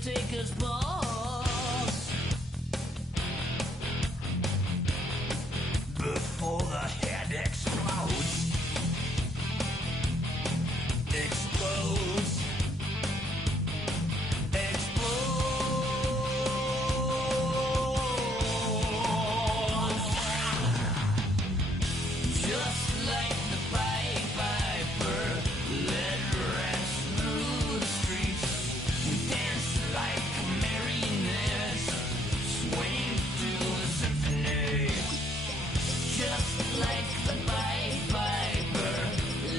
Undertaker's boss. Before the head explodes. Explodes. Just like the Pied Piper, led rats through the streets. We dance like marionettes, swing to the symphony. Just like the Pied Piper,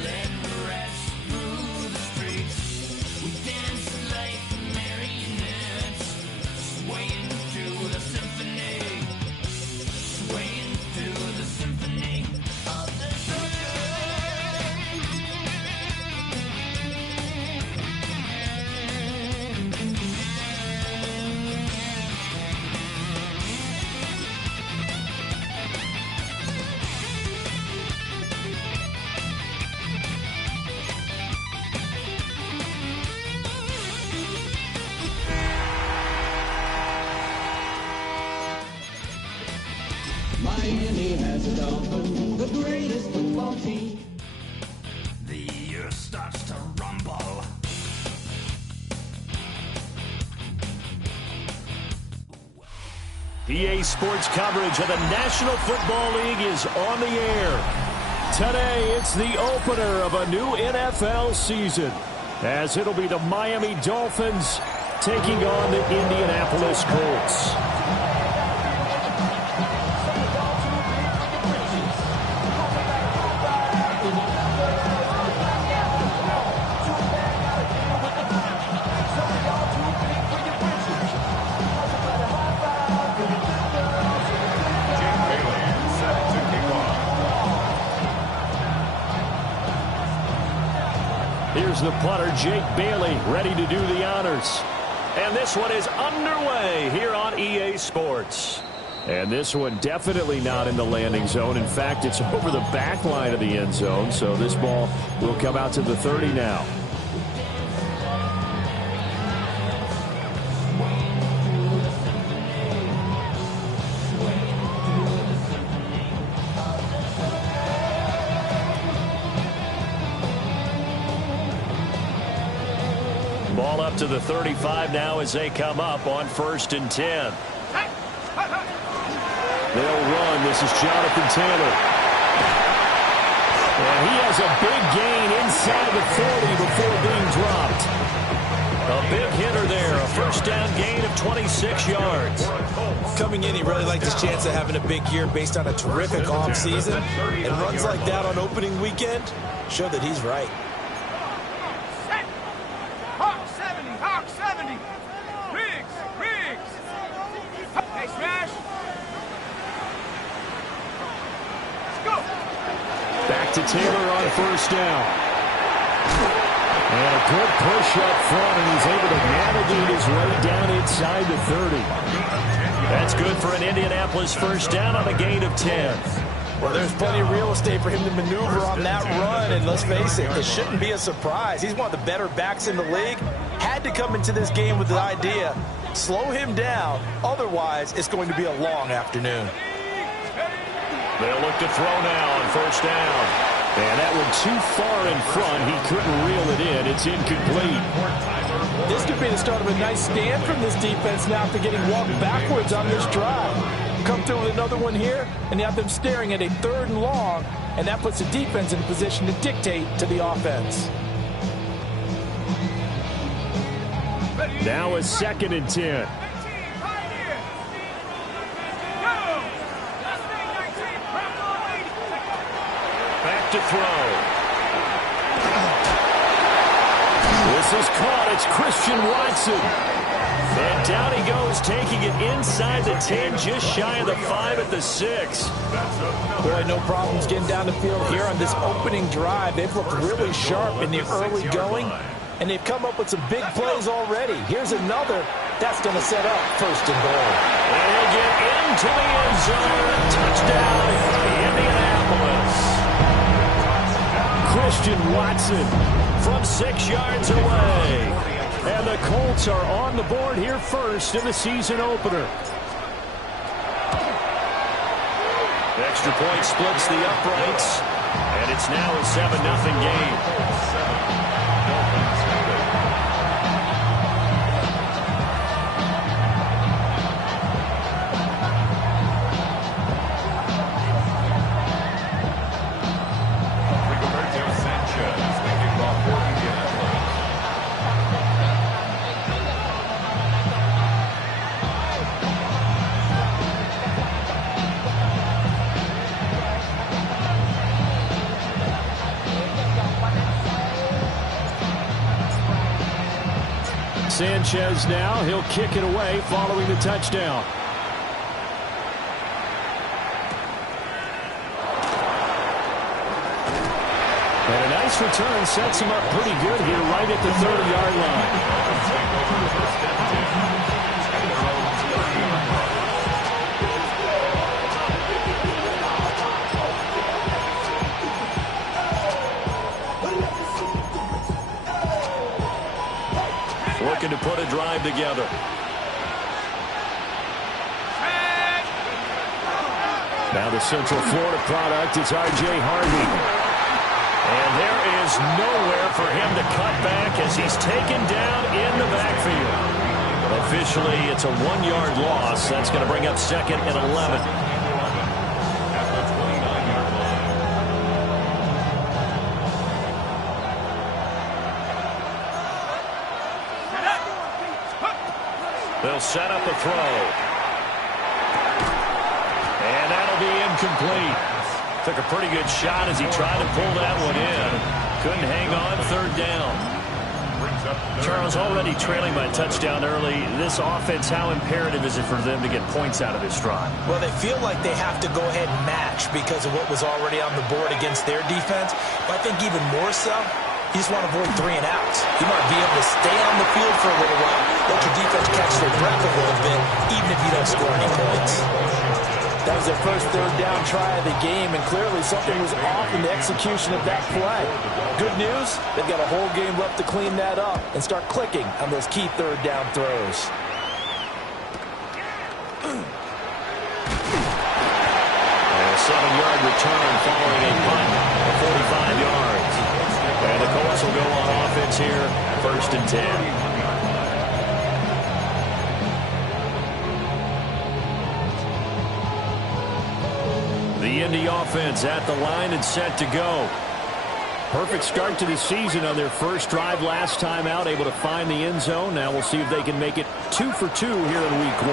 led rats through the streets. We dance like marionettes, swaying to the symphony. Swaying to the symphony. Miami has a Dolphins, the greatest football team. The earth starts to rumble. EA Sports coverage of the National Football League is on the air. Today, it's the opener of a new NFL season, as it'll be the Miami Dolphins taking on the Indianapolis Colts. Here's the punter, Jake Bailey, ready to do the honors. And this one is underway here on EA Sports. And this one definitely not in the landing zone. In fact, it's over the back line of the end zone. So this ball will come out to the 30 now. Ball up to the 35 now as they come up on 1st and 10. They'll run. This is Jonathan Taylor. And he has a big gain inside the 40 before being dropped. A big hitter there. A first down gain of 26 yards. Coming in, he really liked his chance of having a big year based on a terrific offseason. And runs like that on opening weekend show that he's right. Back to Taylor on 1st down. And a good push up front, and he's able to navigate his way down inside the 30. That's good for an Indianapolis first down on a gain of 10. Well, there's plenty of real estate for him to maneuver on that run, and let's face it, it shouldn't be a surprise. He's one of the better backs in the league. Had to come into this game with the idea, slow him down, otherwise it's going to be a long afternoon. They'll look to throw now on 1st down. And that one too far in front. He couldn't reel it in. It's incomplete. This could be the start of a nice stand from this defense now after getting walked backwards on this drive. Come through with another one here, and you have them staring at a 3rd and long, and that puts the defense in a position to dictate to the offense. Now a 2nd and 10. Back to throw. This is caught. It's Christian Watson. And down he goes, taking it inside the 10, just shy of the 5 at the 6. Boy, no problems getting down the field here on this opening drive. They've looked really sharp in the early going, and they've come up with some big plays already. Here's another. That's going to set up 1st and goal. And he'll get into the end zone. Touchdown, Indianapolis. Christian Watson from 6 yards away. And the Colts are on the board here first in the season opener. The extra point splits the uprights, and it's now a 7-0 game. Sanchez now, he'll kick it away following the touchdown. And a nice return sets him up pretty good here right at the 30-yard line. Looking to put a drive together. Now the Central Florida product, it's R.J. Harvey. And there is nowhere for him to cut back as he's taken down in the backfield. Officially, it's a 1-yard loss. That's going to bring up 2nd and 11. They'll set up a throw. And that'll be incomplete. Took a pretty good shot as he tried to pull that one in. Couldn't hang on, 3rd down. Charles, already trailing by touchdown early. This offense, how imperative is it for them to get points out of this drive? Well, they feel like they have to go ahead and match because of what was already on the board against their defense. But I think even more so, you just want to avoid 3 and outs. You might be able to stay on the field for a little while, let your defense catch their breath a little bit, even if you don't score any points. That was their first 3rd down try of the game, and clearly something was off in the execution of that play. Good news, they've got a whole game left to clean that up and start clicking on those key 3rd down throws. And a 7-yard return following a punt of 45 yards. And the Colts will go on offense here, 1st and 10. The Indy offense at the line and set to go. Perfect start to the season on their first drive last time out, able to find the end zone. Now we'll see if they can make it 2 for 2 here in week 1.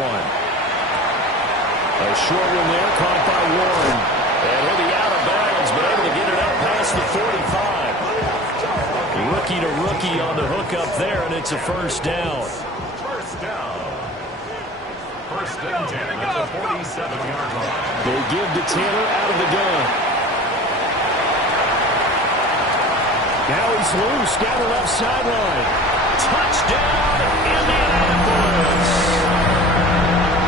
A short one there, caught by Warren. And he'll be out of bounds, but able to get it up past the 45. Rookie to rookie on the hook up there, and it's a 1st down. First and 10 at the 47-yard line. They give to Taylor out of the gun. Now he's loose down the left sideline. Touchdown, Indianapolis.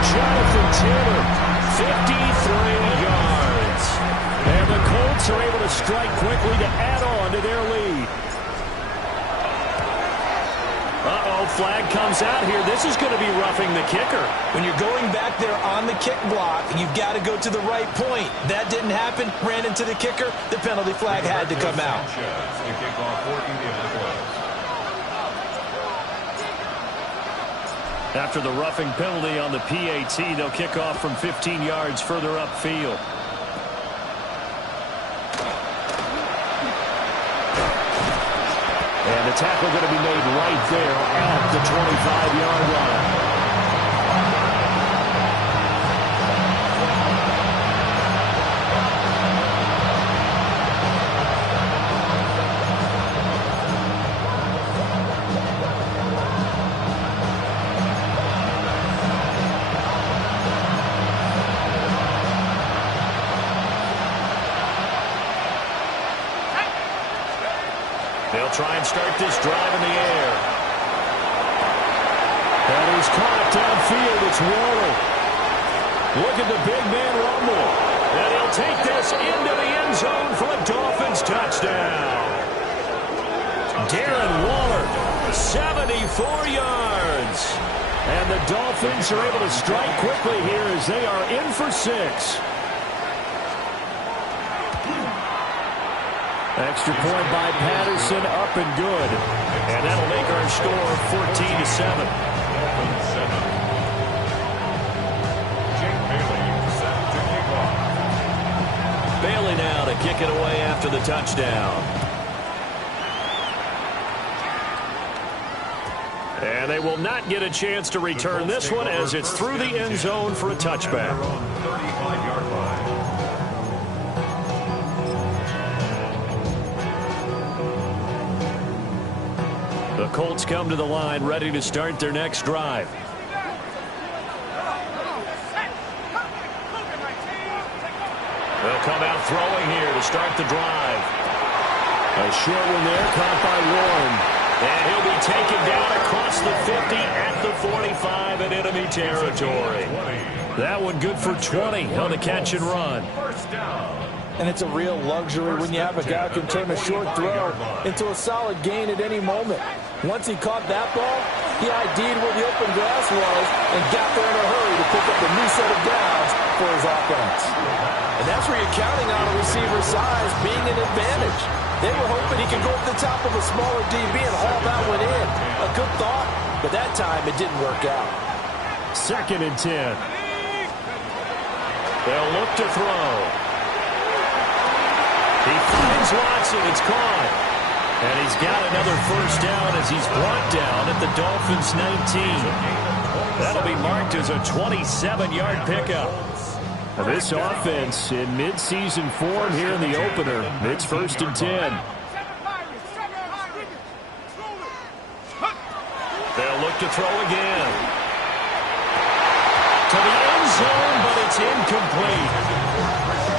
Jonathan Taylor, 53 yards. And the Colts are able to strike quickly to add on to their lead. Uh-oh, flag comes out here. This is going to be roughing the kicker. When you're going back there on the kick block, you've got to go to the right point. That didn't happen. Ran into the kicker. The penalty flag had to come out. After the roughing penalty on the PAT, they'll kick off from 15 yards further upfield. And the tackle going to be made right there at the 25-yard line. They'll try and start this drive in the air. And he's caught downfield. It's Waller. Look at the big man rumble. And he'll take this into the end zone for a Dolphins touchdown. Darren Waller 74 yards. And the Dolphins are able to strike quickly here as they are in for 6. Extra point by Patterson, up and good. And that'll make our score 14-7. Bailey now to kick it away after the touchdown. And they will not get a chance to return this one as it's through the end zone for a touchback. The Colts come to the line ready to start their next drive. They'll come out throwing here to start the drive. A short one there, caught by Warren. And he'll be taken down across the 50 at the 45 in enemy territory. That one good for 20 on the catch and run. And it's a real luxury when you have a guy who can turn a short throw into a solid gain at any moment. Once he caught that ball, he ID'd where the open grass was and got there in a hurry to pick up a new set of downs for his offense. And that's where you're counting on a receiver's size being an advantage. They were hoping he could go up the top of a smaller DB and haul that one in. A good thought, but that time it didn't work out. 2nd and 10. They'll look to throw. He finds Watson. It's caught. And he's got another first down as he's brought down at the Dolphins' 19. That'll be marked as a 27-yard pickup. This offense in midseason form here in the opener. It's 1st and 10. They'll look to throw again. To the end zone, but it's incomplete.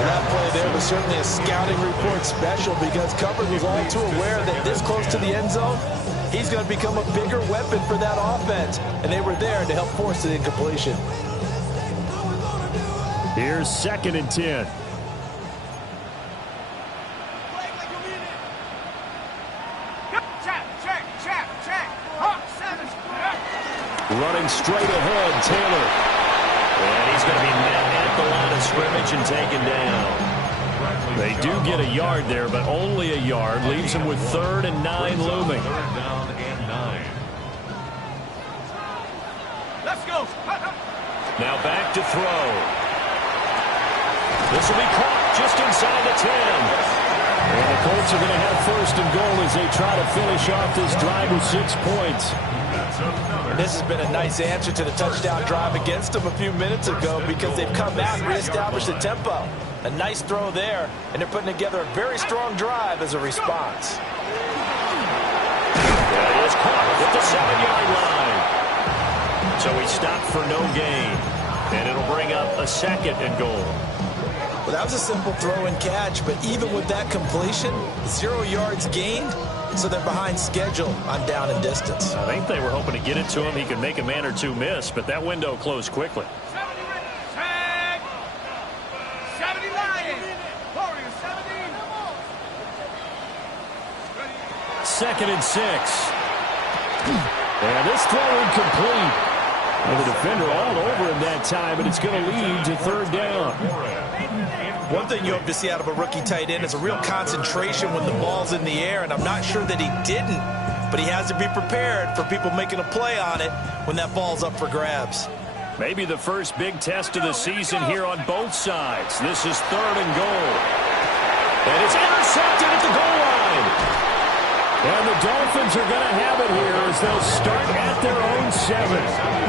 That play there was certainly a scouting report special because coverage was all too aware that this close to the end zone, he's going to become a bigger weapon for that offense. And they were there to help force the incompletion. Here's 2nd and 10. Running straight ahead, Taylor. And he's going to be met at the line of scrimmage and taken down. They do get a yard there, but only a yard. Leaves him with 3rd and 9 looming. Let's go. Now back to throw. This will be caught just inside the 10. And the Colts are going to have 1st and goal as they try to finish off this drive with 6 points. And this has been a nice answer to the touchdown drive against them a few minutes ago because they've come out and reestablished the tempo. A nice throw there, and they're putting together a very strong drive as a response. That is caught at the 7-yard line. So he stopped for no gain. And it'll bring up a 2nd and goal. Well, that was a simple throw and catch, but even with that completion, 0 yards gained, so they're behind schedule on down and distance. I think they were hoping to get it to him. He could make a man or two miss, but that window closed quickly. 2nd and 6. And this throw incomplete. And the defender all over him that time, and it's going to lead to 3rd down. One thing you hope to see out of a rookie tight end is a real concentration when the ball's in the air, and I'm not sure that he didn't, but he has to be prepared for people making a play on it when that ball's up for grabs. Maybe the first big test of the season here on both sides. This is 3rd and goal. And it's intercepted at the goal line. And the Dolphins are going to have it here as they'll start at their own 7.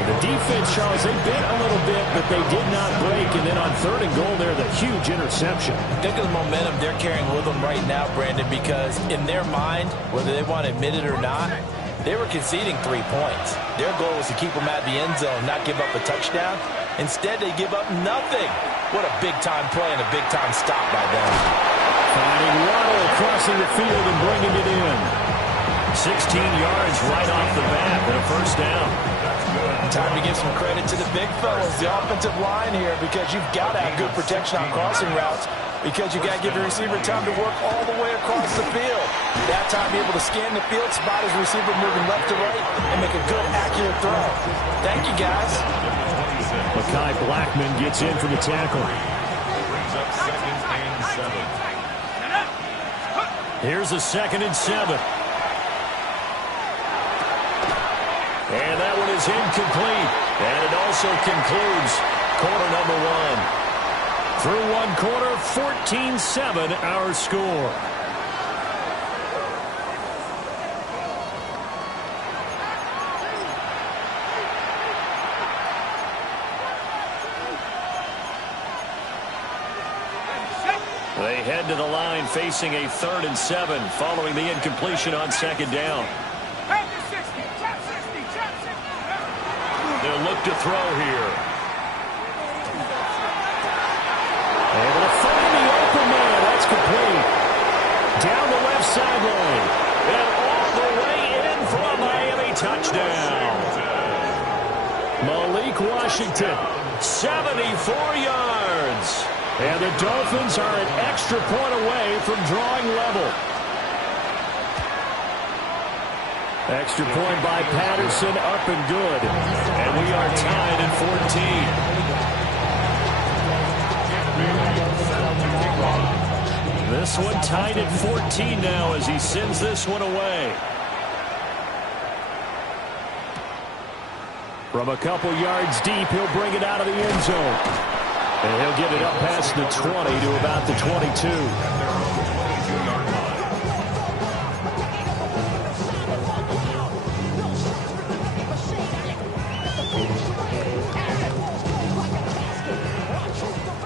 The defense, Charles, they bit a little bit, but they did not break. And then on 3rd and goal there, the huge interception. Think of the momentum they're carrying with them right now, Brandon, because in their mind, whether they want to admit it or not, they were conceding 3 points. Their goal was to keep them out of the end zone, not give up a touchdown. Instead, they give up nothing. What a big-time play and a big-time stop by them. Finding Waddle crossing the field and bringing it in. 16 yards right off the bat and a 1st down. Time to give some credit to the big fellas, the offensive line here, because you've got to have good protection on crossing routes because you got to give your receiver time to work all the way across the field. That time, be able to scan the field, spot his receiver moving left to right, and make a good, accurate throw. Thank you, guys. Mekhi Blackman gets in for the tackle. Brings up 2nd and 7. Here's a 2nd and 7. And that one is incomplete. And it also concludes quarter number 1. Through one quarter, 14-7 our score. They head to the line facing a 3rd and 7 following the incompletion on 2nd down. They'll look to throw here. Able to find the open man. That's complete. Down the left sideline. And all the way in for a Miami touchdown. Malik Washington, 74 yards. And the Dolphins are an extra point away from drawing level. Extra point by Patterson, up and good. And we are tied at 14. This one tied at 14 now as he sends this one away. From a couple yards deep, he'll bring it out of the end zone. And he'll get it up past the 20 to about the 22.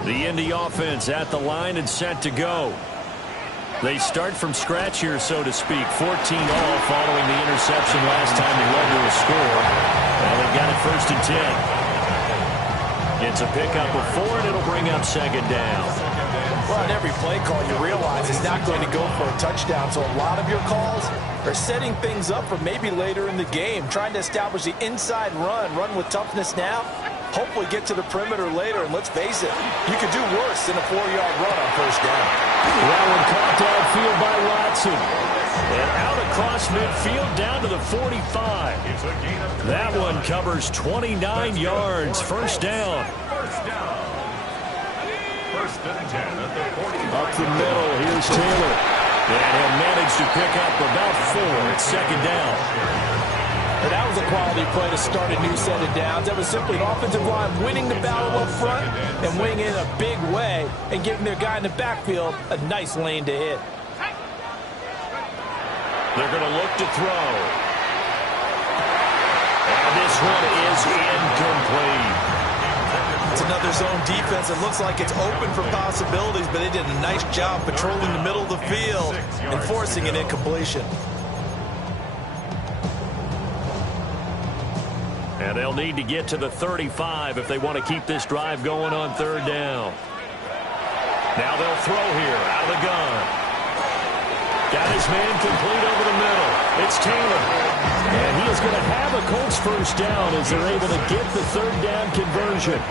The Indy offense at the line and set to go. They start from scratch here, so to speak. 14 all following the interception last time they led to a score. Well, they've got it 1st and 10. It's a pickup of 4, and it'll bring up 2nd down. Well, on every play call, you realize it's not going to go for a touchdown. So a lot of your calls are setting things up for maybe later in the game, trying to establish the inside run with toughness now. Hopefully get to the perimeter later, and let's face it, you could do worse than a 4-yard run on 1st down. That one caught downfield by Watson. And out across midfield down to the 45. That one covers 29 yards. 1st down. 1st and 10 at the 40. Up the middle, here's Taylor. And he'll manage to pick up about 4 at 2nd down. And that was a quality play to start a new set of downs. That was simply an offensive line winning the battle up front and winning it in a big way and giving their guy in the backfield a nice lane to hit. They're going to look to throw. And this one is incomplete. It's another zone defense. It looks like it's open for possibilities, but they did a nice job patrolling the middle of the field and forcing an incompletion. And they'll need to get to the 35 if they want to keep this drive going on 3rd down. Now they'll throw here out of the gun. Got his man complete over the middle. It's Taylor. And he is going to have a Colts 1st down as they're able to get the 3rd down conversion.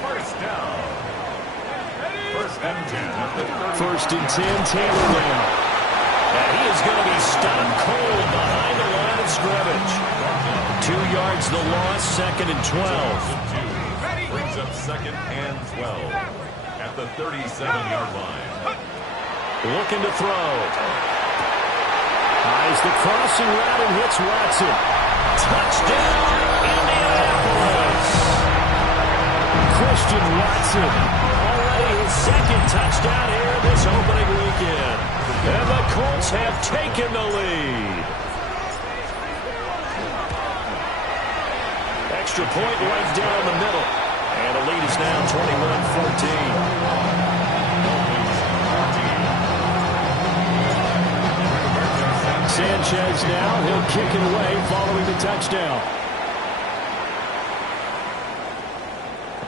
1st down. 1st and 10. 1st and 10, Taylor now. And he is going to be stopped cold behind the line of scrimmage. 2 yards the loss, 2nd and 12. Brings up 2nd and 12 at the 37-yard line. Looking to throw. Eyes the crossing route and hits Watson. Touchdown, Indianapolis. Christian Watson. Already his 2nd touchdown here this opening weekend. And the Colts have taken the lead. Extra point right down the middle. And the lead is now 21-14. Sanchez now, he'll kick it away following the touchdown.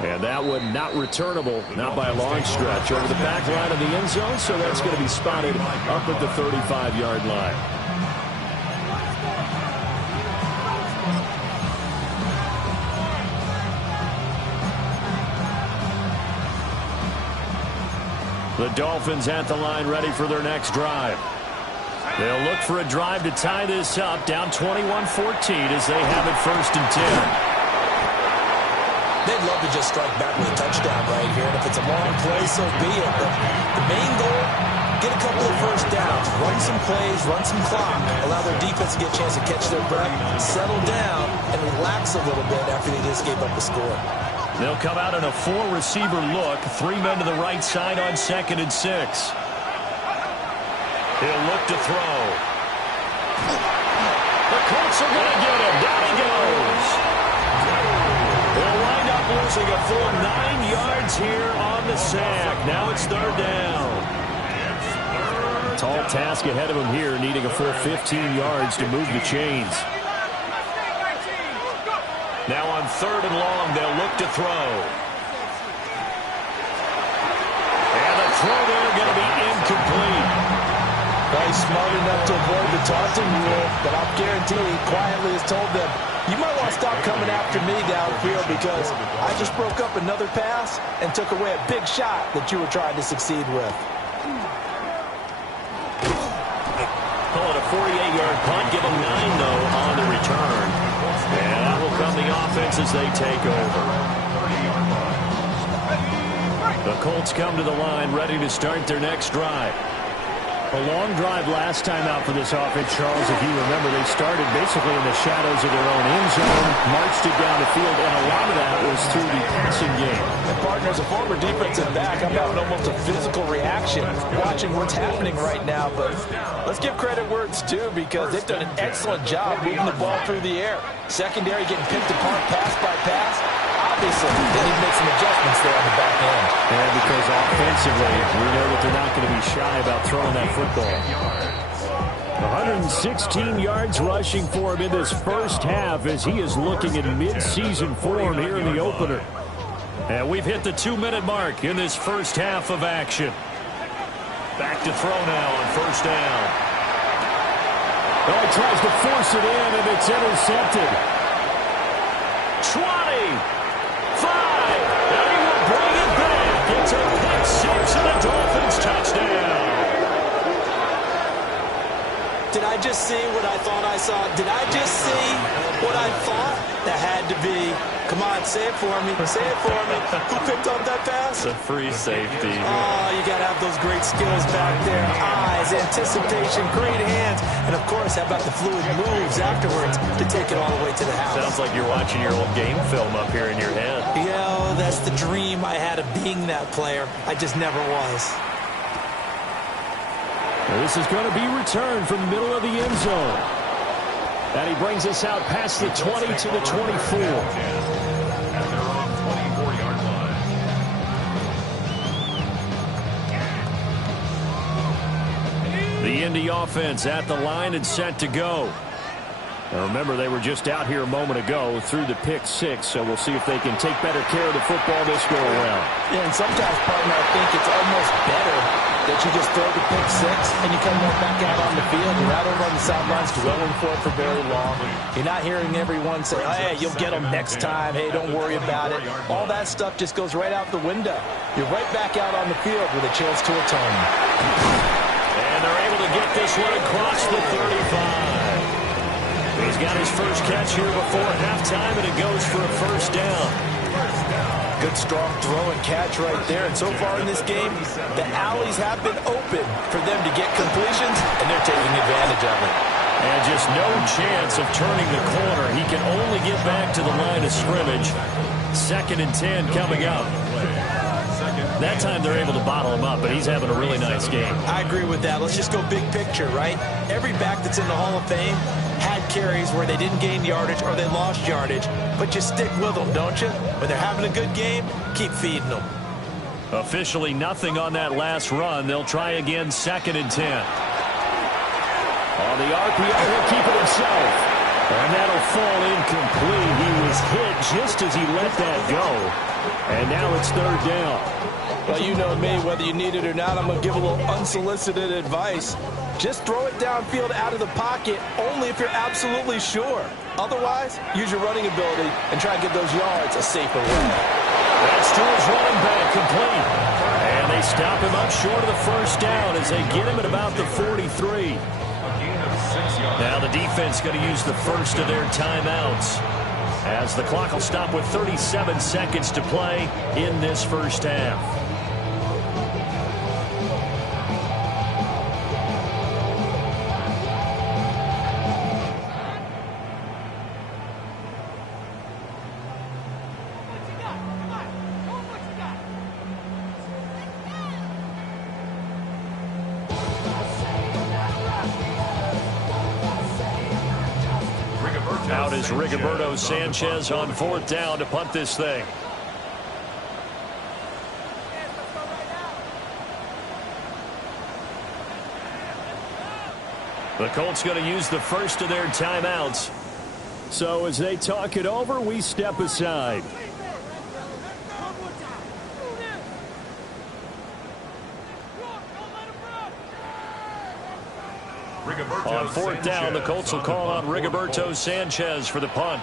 And that one not returnable, not by a long stretch, over the back line of the end zone, so that's going to be spotted up at the 35-yard line. The Dolphins at the line, ready for their next drive. They'll look for a drive to tie this up, down 21-14 as they have it 1st and 10. They'd love to just strike back with a touchdown right here, and if it's a long play, so be it. But the main goal, get a couple of first downs, run some plays, run some clock, allow their defense to get a chance to catch their breath, settle down, and relax a little bit after they just gave up a score. They'll come out in a 4-receiver look, 3 men to the right side on 2nd and 6. He'll look to throw. The Colts are going to get him. Down he goes. They'll wind up losing a full 9 yards here on the sack. Now it's 3rd down. Tall task ahead of him here, needing a full 15 yards to move the chains. Now on 3rd and long, they'll look to throw. And the throw there going to be incomplete. Well, he's smart enough to avoid the taunting rule, but I'll guarantee he quietly has told them, you might want to stop coming after me downfield because I just broke up another pass and took away a big shot that you were trying to succeed with. Call it a 48-yard punt. Give them 9, though, on the return. And that will come the offense as they take over. The Colts come to the line, ready to start their next drive. A long drive last time out for this offense, Charles. If you remember, they started basically in the shadows of their own end zone, marched it down the field, and a lot of that was through the passing game. And partner, as a former defensive back, I'm having almost a physical reaction watching what's happening right now. But let's give credit where it's due because they've done an excellent job moving the ball through the air. Secondary getting picked apart pass by pass. Obviously, they need to make some adjustments there on the back end. And because offensively, we know that they're not going to be shy about throwing that football. 116 yards rushing for him in this first half as he is looking at mid-season form here in the opener. And we've hit the 2-minute mark in this first half of action. Back to throw now on 1st down. Oh, he tries to force it in, and it's intercepted. 20. 5, and he will bring it back. It's a pick 6 and a Dolphins touchdown. Did I just see what I thought I saw? Did I just see what I thought? That had to be. Come on, say it for me. Say it for me. Who picked up that pass? The free safety. Oh, you got to have those great skills back there. Eyes, anticipation, great hands. And, of course, how about the fluid moves afterwards to take it all the way to the house? Sounds like you're watching your old game film up here in your head. Yeah, that's the dream I had of being that player. I just never was. This is going to be returned from the middle of the end zone. And he brings us out past the 20 to the 24. The Indy offense at the line and set to go. Now remember, they were just out here a moment ago through the pick 6, so we'll see if they can take better care of the football this go around. Yeah, and sometimes, partner, I think it's almost better that you just throw the pick 6 and you come right back out on the field. You're out over on the sidelines dwelling for it for very long. You're not hearing everyone say, hey, you'll get them next time. Hey, don't worry about it. All that stuff just goes right out the window. You're right back out on the field with a chance to atone. And they're able to get this one across the 35. He's got his first catch here before halftime, and it goes for a 1st down. Good, strong throw and catch right there. And so far in this game, the alleys have been open for them to get completions, and they're taking advantage of it. And just no chance of turning the corner. He can only get back to the line of scrimmage. 2nd and 10 coming up. That time they're able to bottle him up, but he's having a really nice game. I agree with that. Let's just go big picture, right? Every back that's in the Hall of Fame had carries where they didn't gain yardage or they lost yardage, but you stick with them, don't you? When they're having a good game, keep feeding them. Officially nothing on that last run. They'll try again 2nd and 10. On the RPO, he'll keep it himself. And that'll fall incomplete. He was hit just as he let that go. And now it's 3rd down. Well, you know me, whether you need it or not, I'm going to give a little unsolicited advice. Just throw it downfield out of the pocket only if you're absolutely sure. Otherwise, use your running ability and try to get those yards a safer way. That's to his running back, complete. And they They stop him up short of the first down as they get him at about the 43. Now the defense going to use the first of their timeouts as the clock will stop with 37 seconds to play in this first half. Out is Rigoberto Sanchez on 4th down to punt this thing. The Colts going to use the first of their timeouts. So as they talk it over, we step aside. On 4th down, the Colts will call on Rigoberto Sanchez for the punt.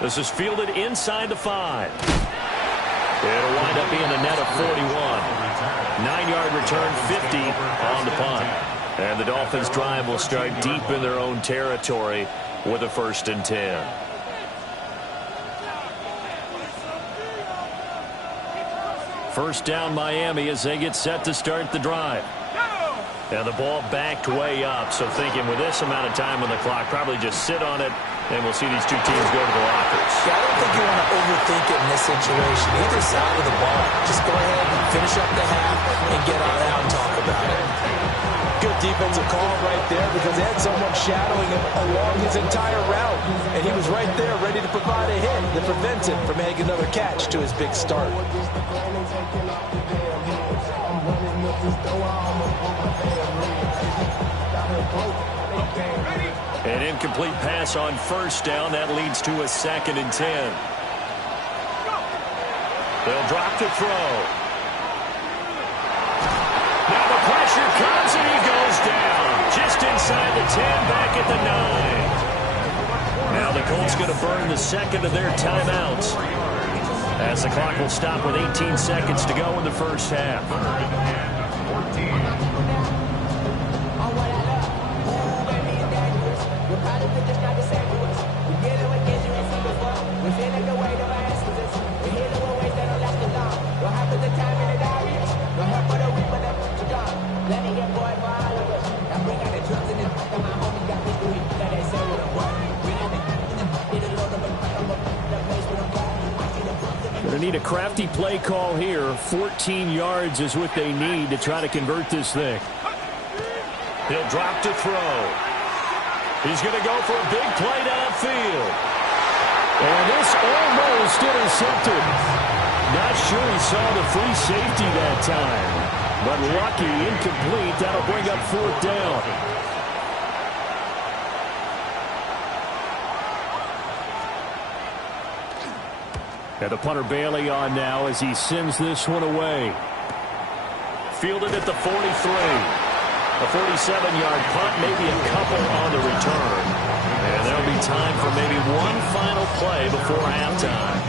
This is fielded inside the 5. It'll wind up being a net of 41. 9-yard return, 50 on the punt. And the Dolphins' drive will start deep in their own territory with a 1st and 10. First down Miami as they get set to start the drive. And the ball backed way up, so thinking with this amount of time on the clock, probably just sit on it, and we'll see these two teams go to the lockers. Yeah, I don't think you want to overthink it in this situation. Either side of the ball. Just go ahead and finish up the half and get on out and talk about it. Good defensive call right there because they had someone shadowing him along his entire route. And he was right there ready to provide a hit that prevents him from making another catch to his big start. An incomplete pass on 1st down. That leads to a 2nd and 10. They'll drop the throw. Now the pressure comes and he goes down. Just inside the 10, back at the 9. Now the Colts going to burn the 2nd of their timeouts as the clock will stop with 18 seconds to go in the first half. Going to need a crafty play call here. 14 yards is what they need to try to convert this thing. He'll drop to throw. He's going to go for a big play downfield. And this almost intercepted. Not sure he saw the free safety that time. But lucky, incomplete. That'll bring up 4th down. And the punter Bailey on now as he sends this one away. Fielded at the 43. A 47-yard punt, maybe a couple on the return. And there'll be time for maybe one final play before halftime.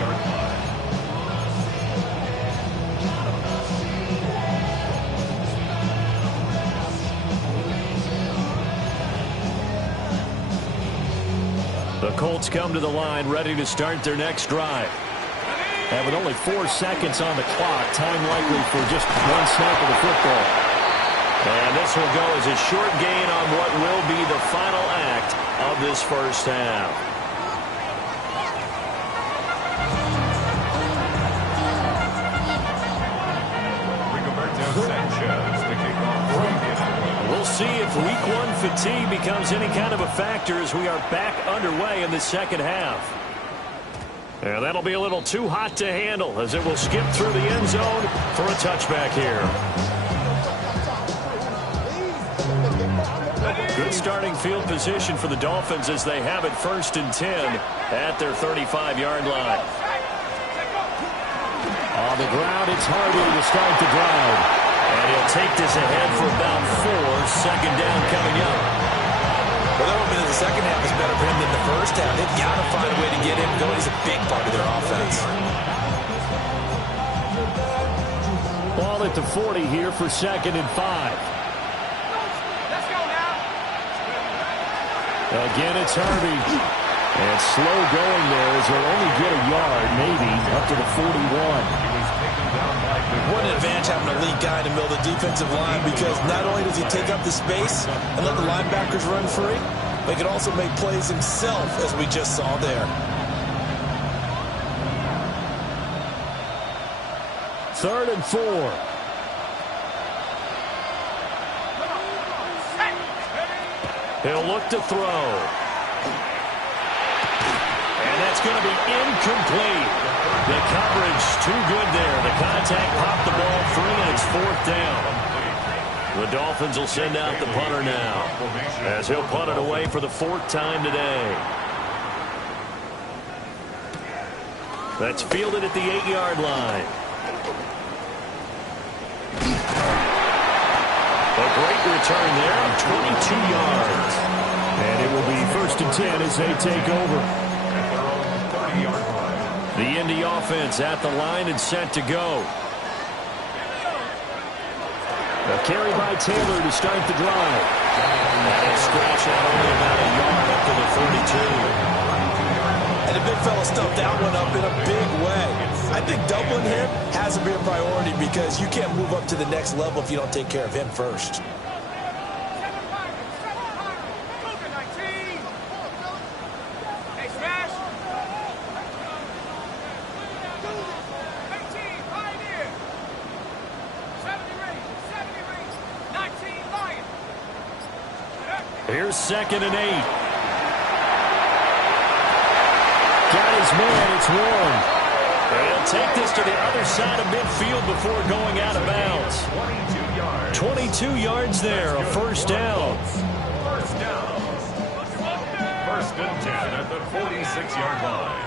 The Colts come to the line ready to start their next drive. And with only 4 seconds on the clock, time likely for just one snap of the football. And this will go as a short gain on what will be the final act of this first half. We'll see if Week 1 fatigue becomes any kind of a factor as we are back underway in the second half. And that'll be a little too hot to handle as it will skip through the end zone for a touchback here. Good starting field position for the Dolphins as they have it 1st and 10 at their 35-yard line. On the ground, it's Hardy to start the drive. And And he'll take this ahead for about 4. Second down coming up. Well, that would mean the second half is better for him than the first half. They've got to find a way to get him going. He's a big part of their offense. Ball at the 40 here for 2nd and 5. Let's go now. Again, it's Harvey. And slow going there as they'll only get a yard, maybe, up to the 41. What an advantage having a lead guy in the middle of the defensive line, because not only does he take up the space and let the linebackers run free, but he can also make plays himself, as we just saw there. Third and 4. He'll look to throw. And that's going to be incomplete. The coverage too good there. The contact popped the ball free, and it's 4th down. The Dolphins will send out the punter now, as he'll punt it away for the 4th time today. That's fielded at the 8-yard line. A great return there of 22 yards. And it will be 1st and 10 as they take over. The Indy offense at the line and set to go. A carry by Taylor to start the drive. And he'll scratch out only about a yard up to the 32. And the big fella stuffed that one up in a big way. I think doubling him has to be a priority, because you can't move up to the next level if you don't take care of him first. Here's 2nd and 8. Got his man. It's Warren. He'll take this to the other side of midfield before going out of bounds. 22 yards there, a 1st down. 1st and 10 at the 46-yard line.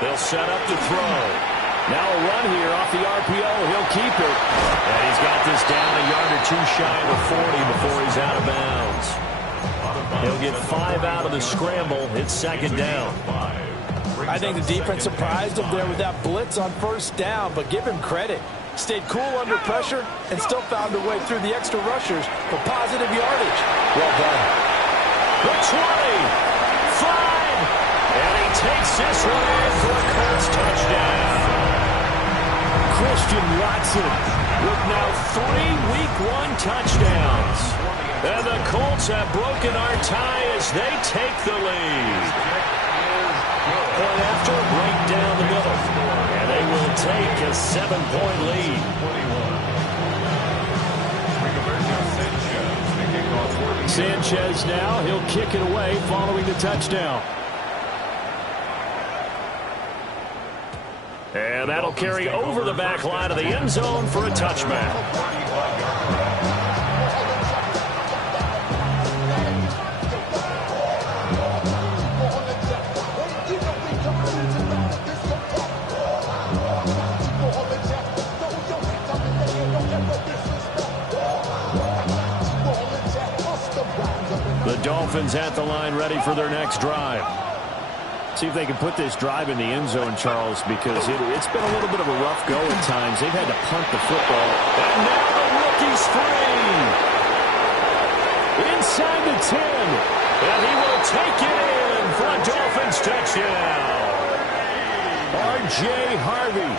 They'll set up to throw. Now a run here off the RPO. He'll keep it. And he's got this down a yard or 2 shy of the 40 before he's out of bounds. He'll get 5 out of the scramble. It's 2nd down. I think the defense surprised him there with that blitz on 1st down, but give him credit. Stayed cool under pressure and still found a way through the extra rushers for positive yardage. Well done. The 20. 5. And he takes this one in for a Colts touchdown. Christian Watson with now 3 Week 1 touchdowns. And the Colts have broken our tie as they take the lead. Point after, right down the middle. And they will take a 7-point lead. Sanchez now, he'll kick it away following the touchdown. And that'll carry over the back line of the end zone for a touchback. The Dolphins at the line ready for their next drive. See if they can put this drive in the end zone, Charles, because it's been a little bit of a rough go at times. They've had to punt the football. And now the rookie's free. Inside the 10. And he will take it in for a Dolphins touchdown. R.J. Harvey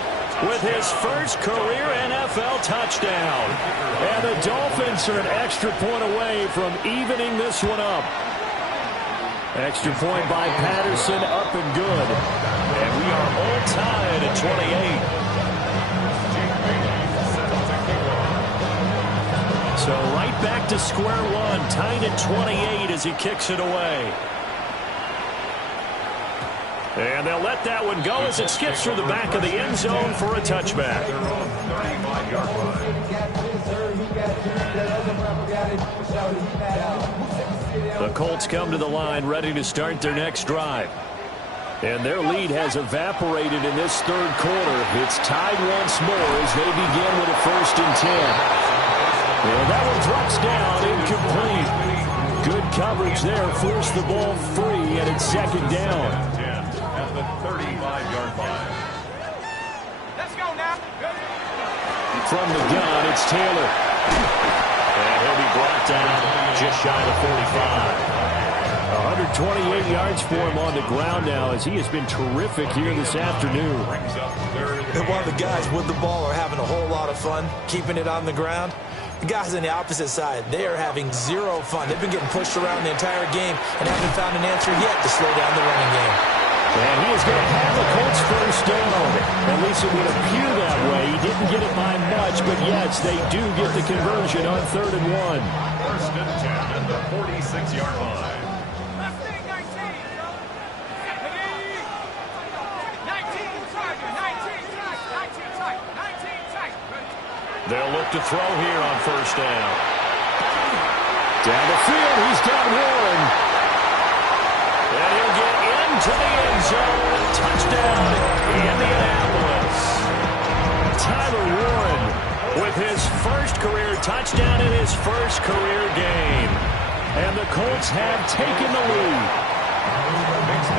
with his first career NFL touchdown. And the Dolphins are an extra point away from evening this one up. Extra point by Patterson, up and good. And we are all tied at 28. So right back to square one, tied at 28 as he kicks it away. And they'll let that one go as it skips through the back of the end zone for a touchback. The Colts come to the line ready to start their next drive. And their lead has evaporated in this third quarter. It's tied once more as they begin with a 1st and 10. And that one drops down, incomplete. Good coverage there, forced the ball free, and it's 2nd down. At the 35-yard line. Let's go now. From the gun, it's Taylor. And he'll be brought down just shy of 45. 128 yards for him on the ground now as he has been terrific here this afternoon. And while the guys with the ball are having a whole lot of fun keeping it on the ground, the guys on the opposite side, they are having zero fun. They've been getting pushed around the entire game and haven't found an answer yet to slow down the running game. And he is going to have the Colts 1st down. At least it would appear that way. He didn't get it by much, but yes, they do get the conversion on 3rd and 1. 1st and 10 at the 46-yard line. They'll look to throw here on 1st down. Down the field, he's got Warren. And he'll get into the end zone. Touchdown, Indianapolis. Tyler Warren with his 1st career touchdown in his 1st career game. And the Colts have taken the lead.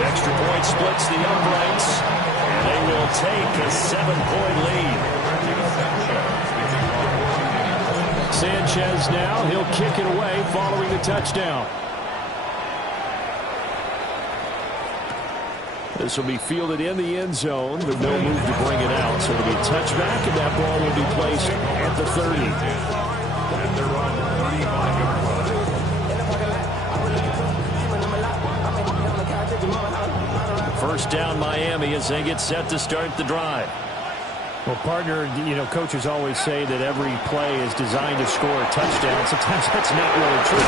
Extra point splits the uprights. And they will take a 7-point lead. Sanchez now, he'll kick it away following the touchdown. This will be fielded in the end zone, but no move to bring it out. So it'll be a touchback, and that ball will be placed at the 30. And they're on the 35-yard line. 1st down Miami as they get set to start the drive. Well, partner, coaches always say that every play is designed to score a touchdown. Sometimes that's not really true.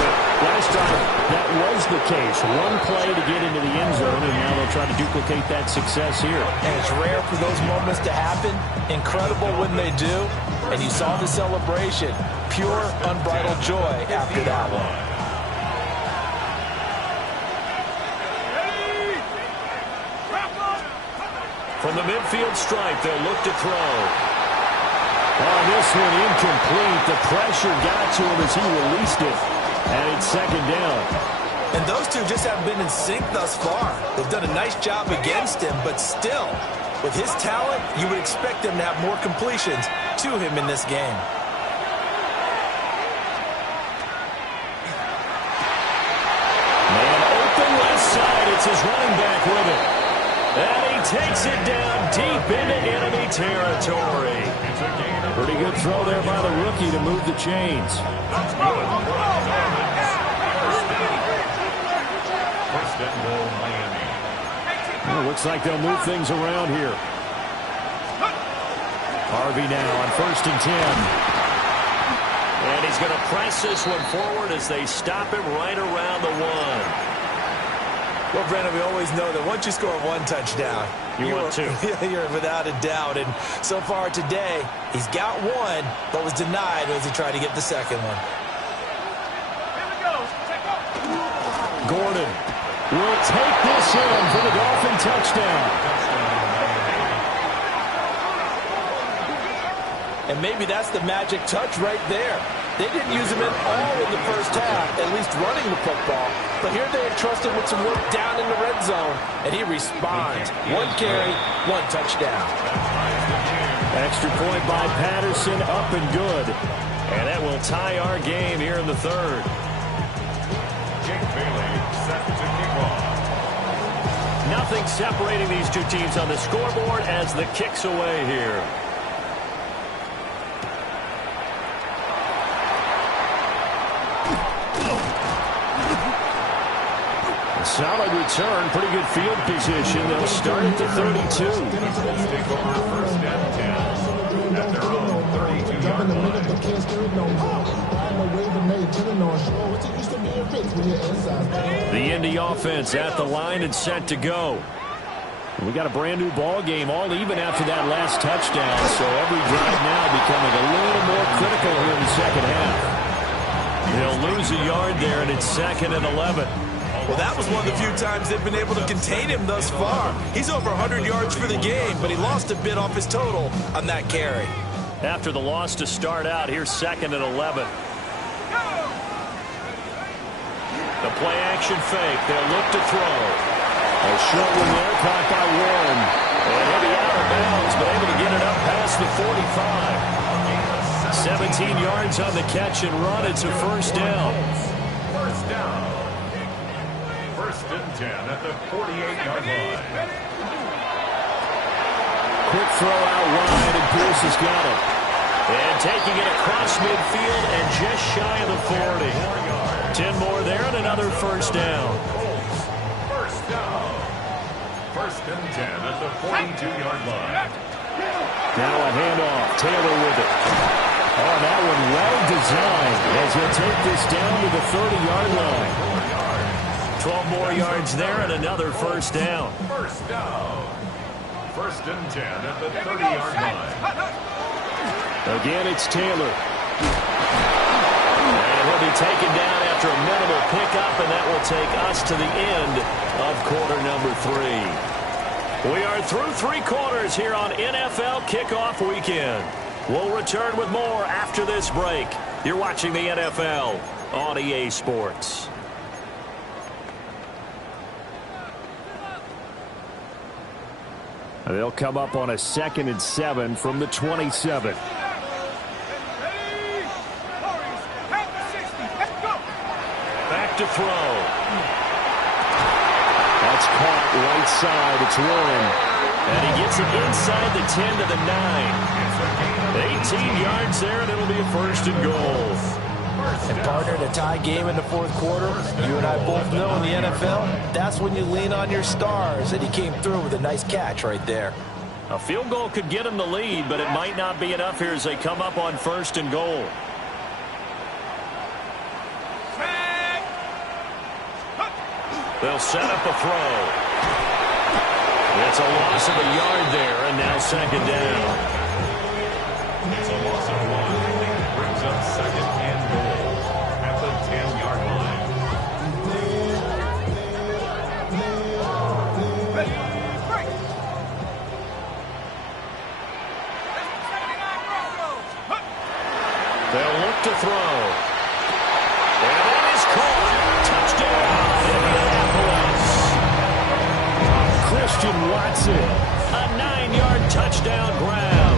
Last drive, that was the case. One play to get into the end zone, and now they'll try to duplicate that success here. And it's rare for those moments to happen. Incredible when they do. And you saw the celebration. Pure, unbridled joy after that one. From the midfield stripe, they'll look to throw. Oh, this one incomplete. The pressure got to him as he released it. And it's 2nd down. And those two just haven't been in sync thus far. They've done a nice job against him, but still, with his talent, you would expect him to have more completions to him in this game. Man open left side. It's his running back with it. And he takes it down deep into enemy territory. Pretty good throw there by the rookie to move the chains. First and goal, Miami. Well, looks like they'll move things around here. Harvey now on 1st and 10. And he's going to press this one forward as they stop him right around the 1. Well, Brandon, we always know that once you score one touchdown, you want two. You're without a doubt. And so far today, he's got one, but was denied as he tried to get the second one. Here we go. Gordon will take this in for the Dolphin touchdown. And maybe that's the magic touch right there. They didn't use him at all in the first half, at least running the football. But here they entrust him with some work down in the red zone, and he responds. 1 carry, 1 touchdown. Extra point by Patterson, up and good. And that will tie our game here in the 3rd. Jake Bailey set to kick off. Nothing separating these two teams on the scoreboard as the kick's away here. Solid return, pretty good field position. They'll start at the 32. Take over 1st and 10 at their own 32-yard line. The Indy offense at the line and set to go. We got a brand new ball game, all even after that last touchdown. So every drive now becoming a little more critical here in the second half. They'll lose a yard there, and it's 2nd and 11. Well, that was one of the few times they've been able to contain him thus far. He's over 100 yards for the game, but he lost a bit off his total on that carry. After the loss to start out, here's 2nd and 11. The play action fake. They'll look to throw. A short one there, caught by Warren. And he'll be out of bounds, but able to get it up past the 45. 17 yards on the catch and run. It's a first down. First down. 1st and 10 at the 48-yard line. Quick throw out wide, and Pierce has got it. And taking it across midfield and just shy of the 40. 10 more there and another first down. First down. 1st and 10 at the 42-yard line. Now a handoff. Taylor with it. Oh, that one well designed as he'll take this down to the 30-yard line. 12 more yards there and another first down. First down. 1st and 10 at the 30-yard line. Again, it's Taylor. And he'll be taken down after a minimal pickup, and that will take us to the end of quarter number 3. We are through 3 quarters here on NFL Kickoff Weekend. We'll return with more after this break. You're watching the NFL on EA Sports. They'll come up on a 2nd and 7 from the 27. Back to throw. That's caught right side. It's Warren. And he gets it inside the 10 to the 9. 18 yards there, and it'll be a 1st and goal. And partner, in a tie game in the 4th quarter, you and I both know in the NFL, that's when you lean on your stars, and he came through with a nice catch right there. A field goal could get him the lead, but it might not be enough here as they come up on 1st and goal. They'll set up a throw. It's a loss of a yard there, and now 2nd down. It's a loss of 1. Brings up 2nd and goal at the 10-yard line. They'll look to throw. And it is caught. Touchdown, Indianapolis. Christian Watson, a 9-yard touchdown grab.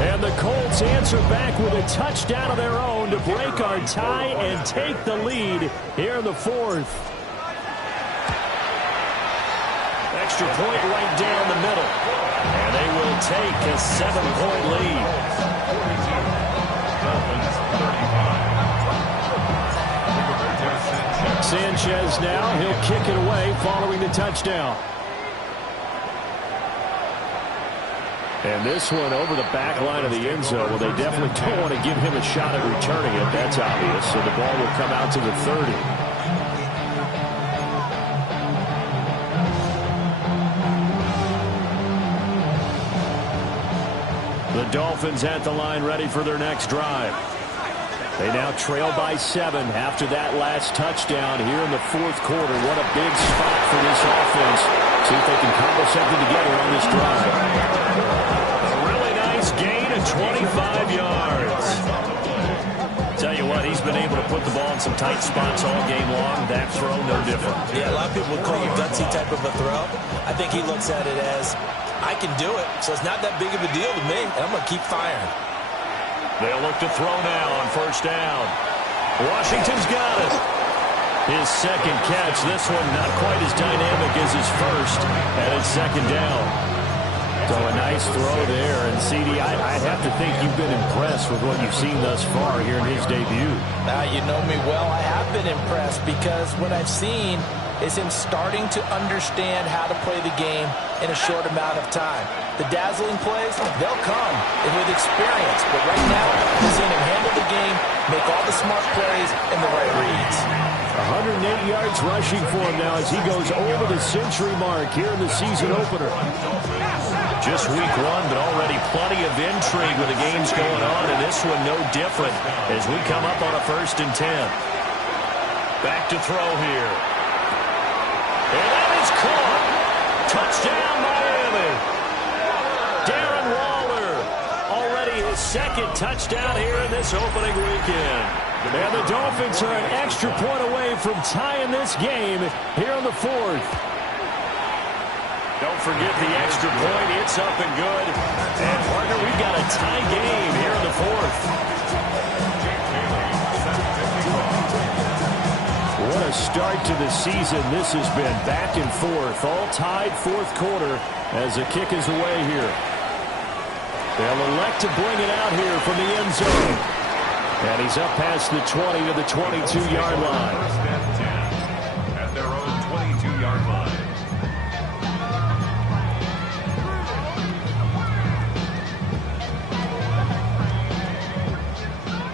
And the Colts answer back with a touchdown of their own to break our tie and take the lead here in the 4th. Extra point right down the middle. And they will take a 7-point lead. Dolphins 35. Sanchez now, he'll kick it away following the touchdown. And this one over the back line of the end zone. Well, they definitely don't want to give him a shot at returning it. That's obvious. So the ball will come out to the 30. The Dolphins at the line ready for their next drive. They now trail by 7 after that last touchdown here in the 4th quarter. What a big spot for this offense. See if they can cobble something together on this drive. A really nice gain of 25 yards. Tell you what, he's been able to put the ball in some tight spots all game long. That throw, no different. Yeah, a lot of people would call it a gutsy type of a throw. I think he looks at it as, I can do it, so it's not that big of a deal to me, and I'm going to keep firing. They'll look to throw now on 1st down. Washington's got it. His 2nd catch. This one not quite as dynamic as his 1st. And it's 2nd down. So a nice throw there. And, CD, I have to think you've been impressed with what you've seen thus far here in his debut. You know me well. I have been impressed because what I've seen is him starting to understand how to play the game in a short amount of time. The dazzling plays, they'll come with experience. But right now, we're seeing him handle the game, make all the smart plays, and the right reads. 108 yards rushing for him now as he goes over the century mark here in the season opener. Just week 1, but already plenty of intrigue with the games going on, and this one no different as we come up on a 1st and 10. Back to throw here. Touchdown, Miami. Darren Waller, already his second touchdown here in this opening weekend. And the Dolphins are an extra point away from tying this game here in the fourth. Don't forget the extra point. It's up and good. And, partner, we've got a tie game here in the fourth. What a start to the season this has been. Back and forth, all tied fourth quarter as the kick is away here. They'll elect to bring it out here from the end zone. And he's up past the 20 to the 22-yard line. First and 10 at their own 22-yard line.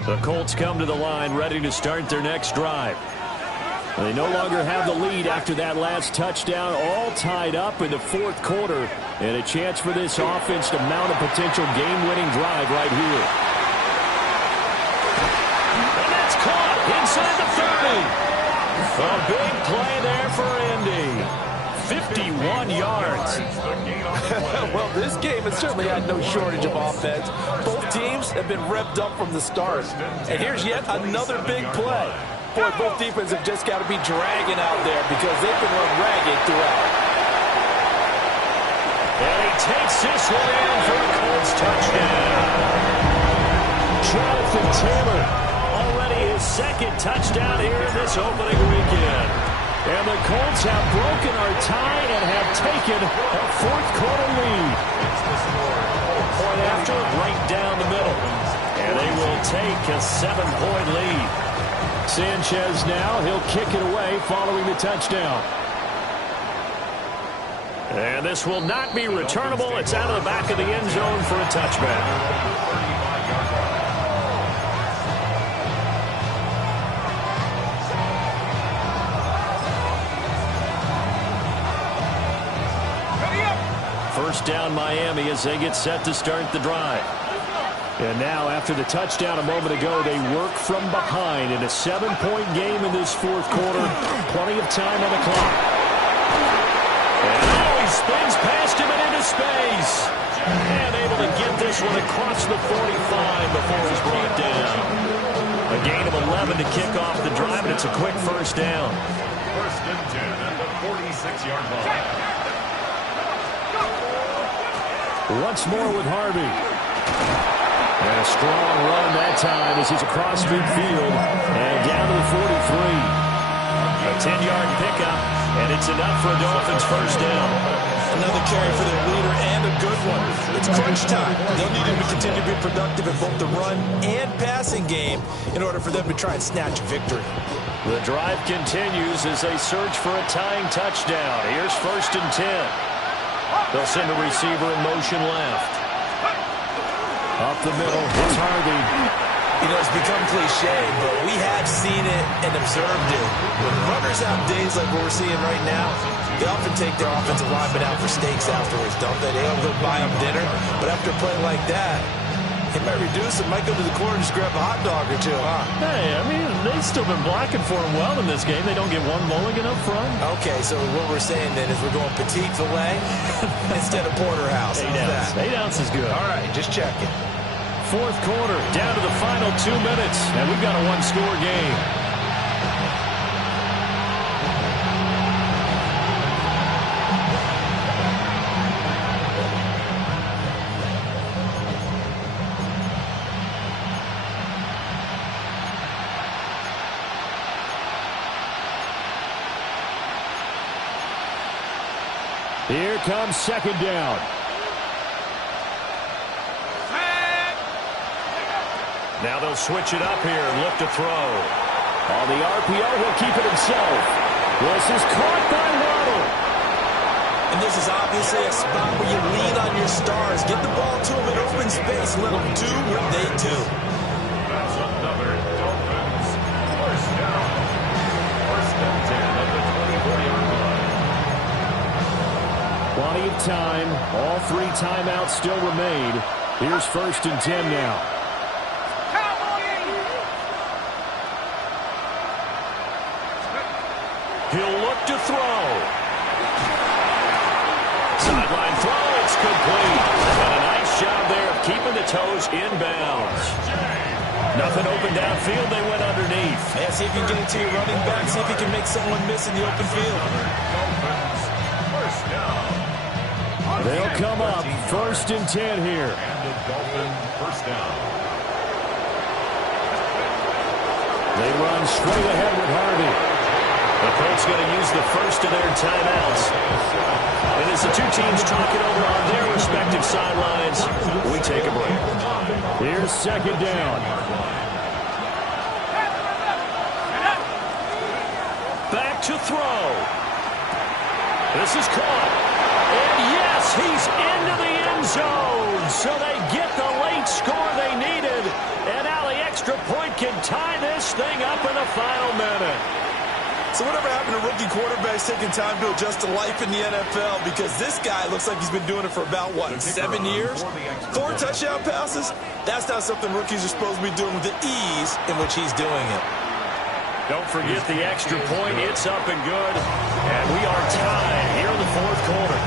The Colts come to the line ready to start their next drive. They no longer have the lead after that last touchdown, all tied up in the fourth quarter, and a chance for this offense to mount a potential game-winning drive right here. And that's caught inside the 30. A big play there for Indy. 51 yards. Well, this game has certainly had no shortage of offense. Both teams have been revved up from the start. And here's yet another big play. Boy, both defenses have just got to be dragging out there because they've been run ragged throughout. And he takes this one in for a Colts touchdown. Jonathan Taylor, already his second touchdown here in this opening weekend. And the Colts have broken our tie and have taken a fourth quarter lead. Point after, right down the middle. And they will take a 7-point lead. Sanchez now, he'll kick it away following the touchdown. And this will not be returnable. It's out of the back of the end zone for a touchback. First down Miami as they get set to start the drive. And now, after the touchdown a moment ago, they work from behind in a 7-point game in this fourth quarter. Plenty of time on the clock. And now he spins past him and into space. And able to get this one across the 45 before he's brought down. A gain of 11 to kick off the drive, and it's a quick first down. First and 10 at the 46-yard line. Once more with Harvey. And a strong run that time as he's across midfield and down to the 43. A 10-yard pickup, and it's enough for a Dolphins first down. Another carry for their leader and a good one. It's crunch time. They'll need him to continue to be productive in both the run and passing game in order for them to try and snatch a victory. The drive continues as they search for a tying touchdown. Here's first and 10. They'll send a receiver in motion left. Up the middle, it's Harvey. You know, it's become cliche, but we have seen it and observed it. When runners have days like what we're seeing right now, they often take their offensive linemen out for steaks afterwards, don't they? They'll go buy them dinner, but after a play like that, he might reduce it, might go to the corner and just grab a hot dog or two, huh? Hey, I mean, they've still been blocking for him well in this game. They don't get one mulligan up front. Okay, so what we're saying then is we're going petite filet instead of porterhouse. 8 ounces. 8 ounces is good. All right, just checking. Fourth quarter, down to the final 2 minutes, and we've got a one-score game. Here comes second down. Now they'll switch it up here and look to throw. On the RPO, he'll keep it himself. This is caught by Waddle. And this is obviously a spot where you lean on your stars. Get the ball to them in open space. Let them do what they do. That's another Dolphins first down. First and 10 at the 24-yard line. Plenty of time. All 3 timeouts still remain. Here's first and 10 now. He'll look to throw. toes inbounds. Nothing open downfield. They went underneath. Yeah, see if you can get it to your running back. See if you can make someone miss in the open field. Dolphins, first down. They'll come up 1st and 10 here. And the Dolphin first down. They run straight ahead with Harvey. The Colts going to use the first of their timeouts. And as the two teams talk it over on their respective sidelines, we take a break. Here's 2nd down. Back to throw. This is caught. And yes, he's into the end zone. So they get the late score they needed. And now the extra point can tie this thing up in the final minute. So whatever happened to rookie quarterbacks taking time to adjust to life in the NFL? Because this guy looks like he's been doing it for about, 7 years? 4 touchdown passes? That's not something rookies are supposed to be doing with the ease in which he's doing it. Don't forget the extra point. It's up and good. And we are tied here in the 4th quarter.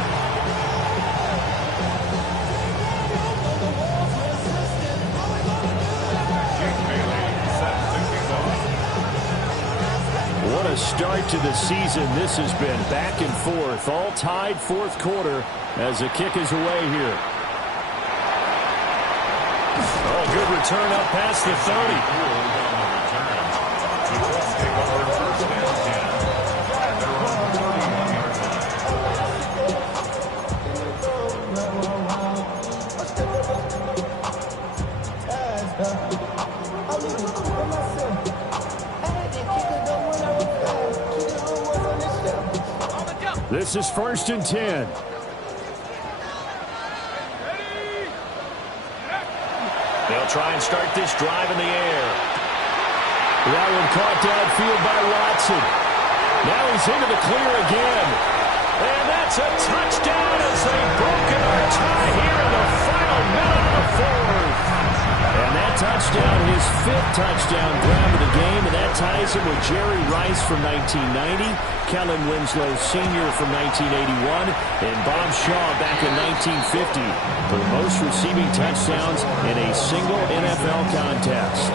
What a start to the season this has been. Back and forth, all tied 4th quarter as the kick is away here. Oh, good return up past the 30. This is 1st and 10. They'll try and start this drive in the air. That one caught downfield by Watson. Now he's into the clear again. And that's a touchdown as they've broken our tie here in the final minute of the 4th. And that touchdown, his 5th touchdown grab of the game, and that ties him with Jerry Rice from 1990, Kellen Winslow Sr. from 1981, and Bob Shaw back in 1950 for the most receiving touchdowns in a single NFL contest.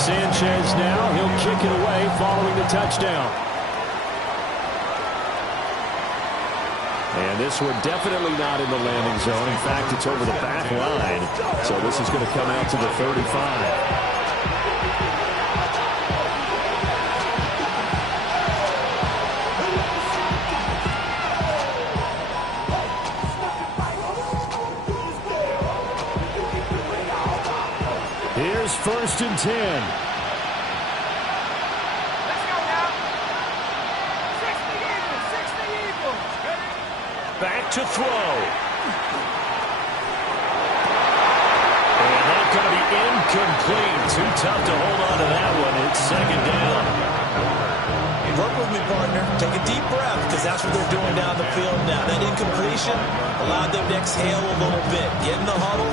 Sanchez now, he'll kick it away following the touchdown. And this one definitely not in the landing zone. In fact, it's over the back line. So this is going to come out to the 35. Here's 1st and 10. Let's go now. 60 Eagles. Back to throw. And that's going to be incomplete. Too tough to hold on to that one. It's 2nd down. Work with me, partner. Take a deep breath, because that's what they're doing down the field now. That incompletion allowed them to exhale a little bit. Get in the huddle,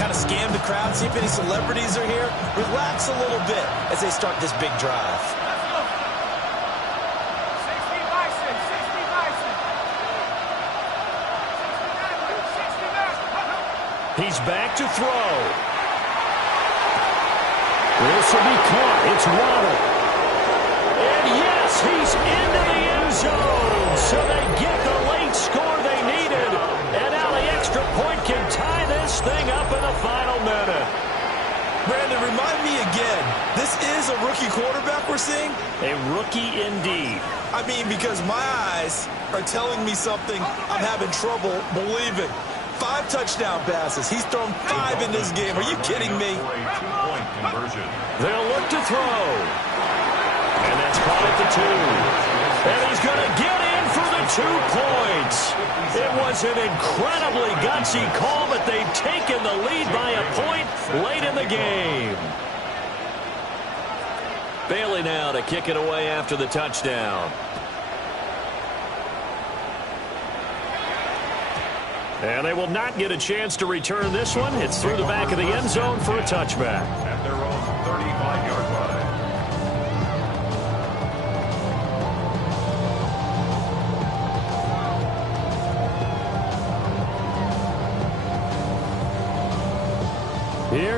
kind of scan the crowd, see if any celebrities are here. Relax a little bit as they start this big drive. Let's go. 60 Bison. 60 Bison. 69. He's back to throw. This will be caught. It's Waddle. And yes, he's into the end zone. So they get the late score they needed. And now the extra point can tie this thing up in the final minute. Brandon, remind me again, this is a rookie quarterback we're seeing? A rookie indeed. I mean, because my eyes are telling me something I'm having trouble believing. 5 touchdown passes. He's thrown 5 in this game. Are you kidding me? For a 2-point conversion. They'll look to throw. And that's caught at the 2. And he's going to get in for the 2 points. It was an incredibly gutsy call, but they've taken the lead by a point late in the game. Bailey now to kick it away after the touchdown. And they will not get a chance to return this one. It's through the back of the end zone for a touchback. At their own 35-yard line.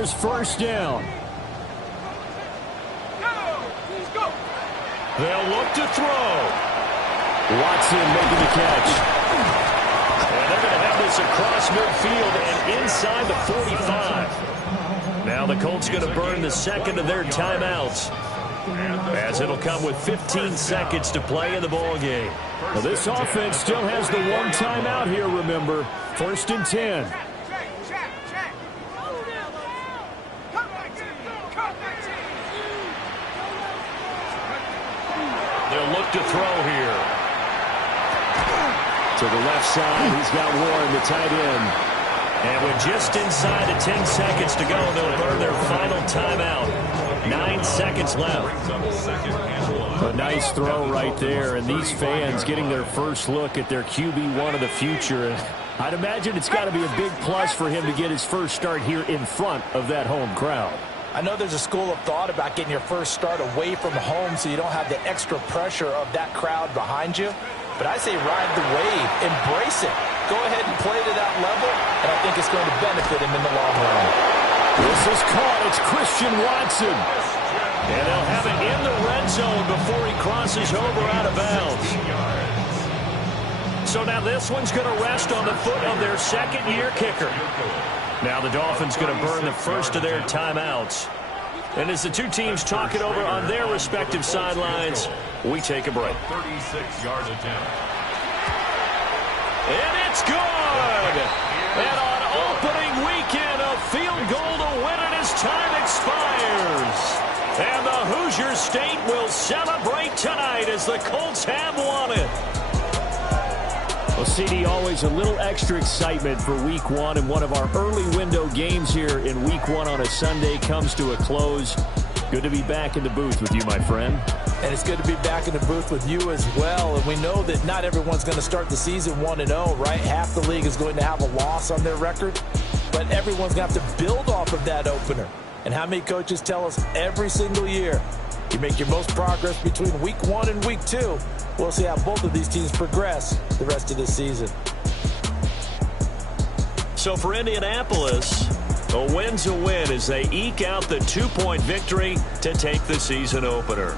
here's first down. Go. They'll look to throw. Watson making the catch. And they're going to have this across midfield and inside the 45. Now the Colts going to burn the second of their timeouts, as it'll come with 15 seconds to play in the ball game. Now this offense still has the one timeout here, remember. First and 10. Check. Come back, team. They'll look to throw here. To the left side, he's got Warren, the tight end. And with just inside of 10 seconds to go, they'll burn their final timeout. 9 seconds left. A nice throw right there, and these fans getting their first look at their QB1 of the future. I'd imagine it's got to be a big plus for him to get his first start here in front of that home crowd. I know there's a school of thought about getting your first start away from home so you don't have the extra pressure of that crowd behind you. But I say ride the wave, embrace it. Go ahead and play to that level, and I think it's going to benefit him in the long run. This is caught. It's Christian Watson. And they'll have it in the red zone before he crosses over out of bounds. So now this one's going to rest on the foot of their second-year kicker. Now the Dolphins going to burn the first of their timeouts. And as the two teams talk it over on their respective sidelines, we take a break. 36-yard attempt. And it's good! And on opening weekend, a field goal to win it as time expires. And the Hoosier State will celebrate tonight as the Colts have won it. Well, CD, always a little extra excitement for Week 1, and one of our early window games here in Week 1 on a Sunday comes to a close. Good to be back in the booth with you, my friend. And it's good to be back in the booth with you as well. And we know that not everyone's going to start the season 1-0, right? Half the league is going to have a loss on their record. But everyone's going to have to build off of that opener. And how many coaches tell us every single year, you make your most progress between Week 1 and Week 2. We'll see how both of these teams progress the rest of the season. So for Indianapolis, a win's a win as they eke out the 2-point victory to take the season opener.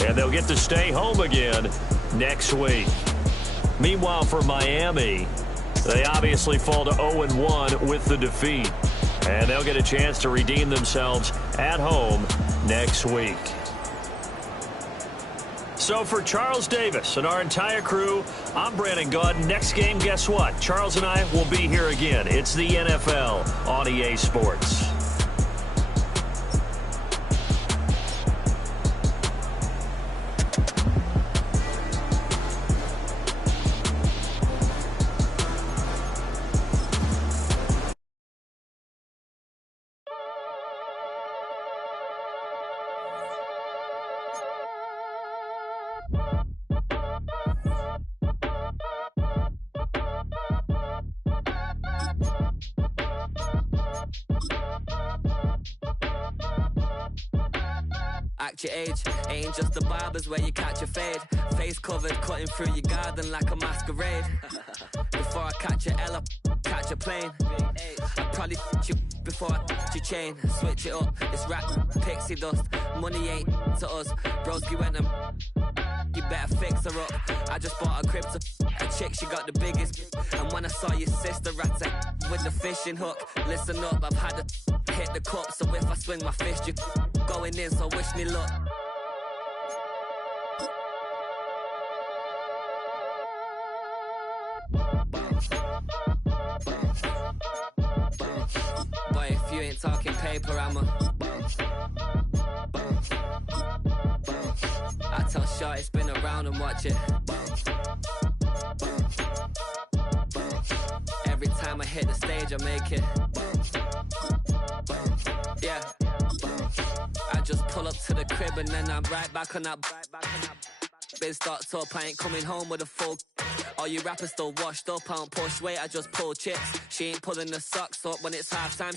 And they'll get to stay home again next week. Meanwhile, for Miami, they obviously fall to 0-1 with the defeat. And they'll get a chance to redeem themselves at home next week. So for Charles Davis and our entire crew, I'm Brandon Gaud. Next game, guess what? Charles and I will be here again. It's the NFL on EA Sports. Act your age, ain't just the barbers where you catch a fade. Face covered, cutting through your garden like a masquerade. Before I catch a L, catch a plane. I'd probably you before I your chain. Switch it up, it's rap, pixie dust. Money ain't to us. Broski went and you better fix her up. I just bought a crib to a chick, she got the biggest. And when I saw your sister rat with the fishing hook, listen up, I've had to hit the cup. So if I swing my fist, you going in, so wish me luck. Boy, if you ain't talking paper, I'm a I tell Shorty spin around and watch it. Every time I hit the stage, I make it. Yeah. I just pull up to the crib and then I'm right back on that. Been stocked up, I ain't coming home with a full. All you rappers still washed up, I don't push weight, I just pull chips. She ain't pulling the socks up when it's half time.